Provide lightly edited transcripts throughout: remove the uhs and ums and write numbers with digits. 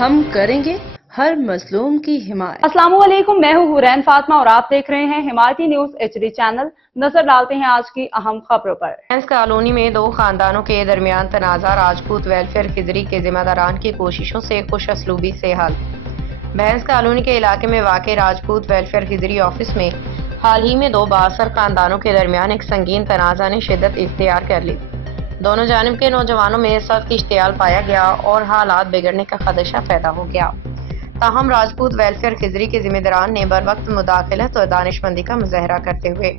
ہم کریں گے ہر مظلوم کی حمایت۔ السلام علیکم، میں ہوں حورین فاطمہ اور آپ دیکھ رہے ہیں حمایتی نیوز HD چینل۔ نظر ڈالتے ہیں آج کی اہم خبروں پر۔ بھینس کالونی میں دو خاندانوں کے درمیان تنازع، راجپوت ویلفیئر خضری کے ذمہ داران کی کوششوں سے خوش اسلوبی سے حل۔ بھینس کالونی کے علاقے میں واقع راجپوت ویلفیئر خضری آفس میں حال ہی میں دو بااثر خاندانوں کے درمیان ایک سنگین تنازع نے شدت اختیار کر لی۔ دونوں جانب کے نوجوانوں میں سخت اشتعال پایا گیا اور حالات بگڑنے کا خدشہ پیدا ہو گیا۔ تاہم راجپوت ویلفیئر خضری کے ذمہ داران نے بروقت مداخلت اور دانشمندی کا مظاہرہ کرتے ہوئے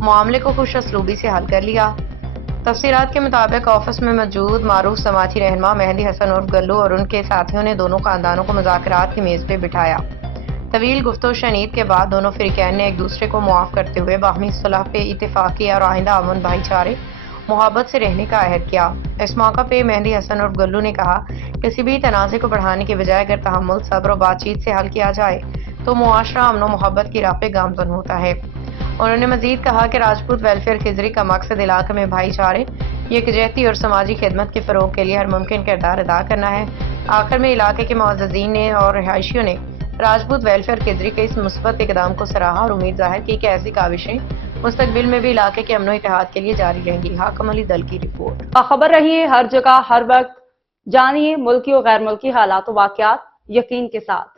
معاملے کو خوش اسلوبی سے حل کر لیا۔ تفصیلات کے مطابق آفس میں موجود معروف سماجی رہنما مہدی حسن عرف گلو اور ان کے ساتھیوں نے دونوں خاندانوں کو مذاکرات کی میز پہ بٹھایا۔ طویل گفت و شنید کے بعد دونوں فریقین نے ایک دوسرے کو معاف کرتے ہوئے باہمی صلح پہ اتفاق کیا اور آئندہ امن، بھائی چارے، محبت سے رہنے کا عہد کیا۔ اس موقع پہ مہدی حسن عرف گلو نے کہا، کسی بھی تنازع کو بڑھانے کے بجائے اگر تحمل، صبر اور بات چیت سے حل کیا جائے تو معاشرہ امن و محبت کی راہ پہ گامزن ہوتا ہے۔ انہوں نے مزید کہا کہ راجپوت ویلفیئر خضری کا مقصد علاقے میں بھائی چارے، یکجہتی اور سماجی خدمت کے فروغ کے لیے ہر ممکن کردار ادا کرنا ہے۔ آخر میں علاقے کے معززین نے اور رہائشیوں نے راجپوت ویلفیئر خضری کے اس مثبت اقدام کو سراہا اور امید ظاہر کی کہ ایسی کاوشیں مستقبل میں بھی علاقے کے امن و اتحاد کے لیے جاری رہیں گی۔ حاکم علی دل کی رپورٹ۔ باخبر رہیے ہر جگہ ہر وقت، جانیے ملکی اور غیر ملکی حالات و واقعات یقین کے ساتھ۔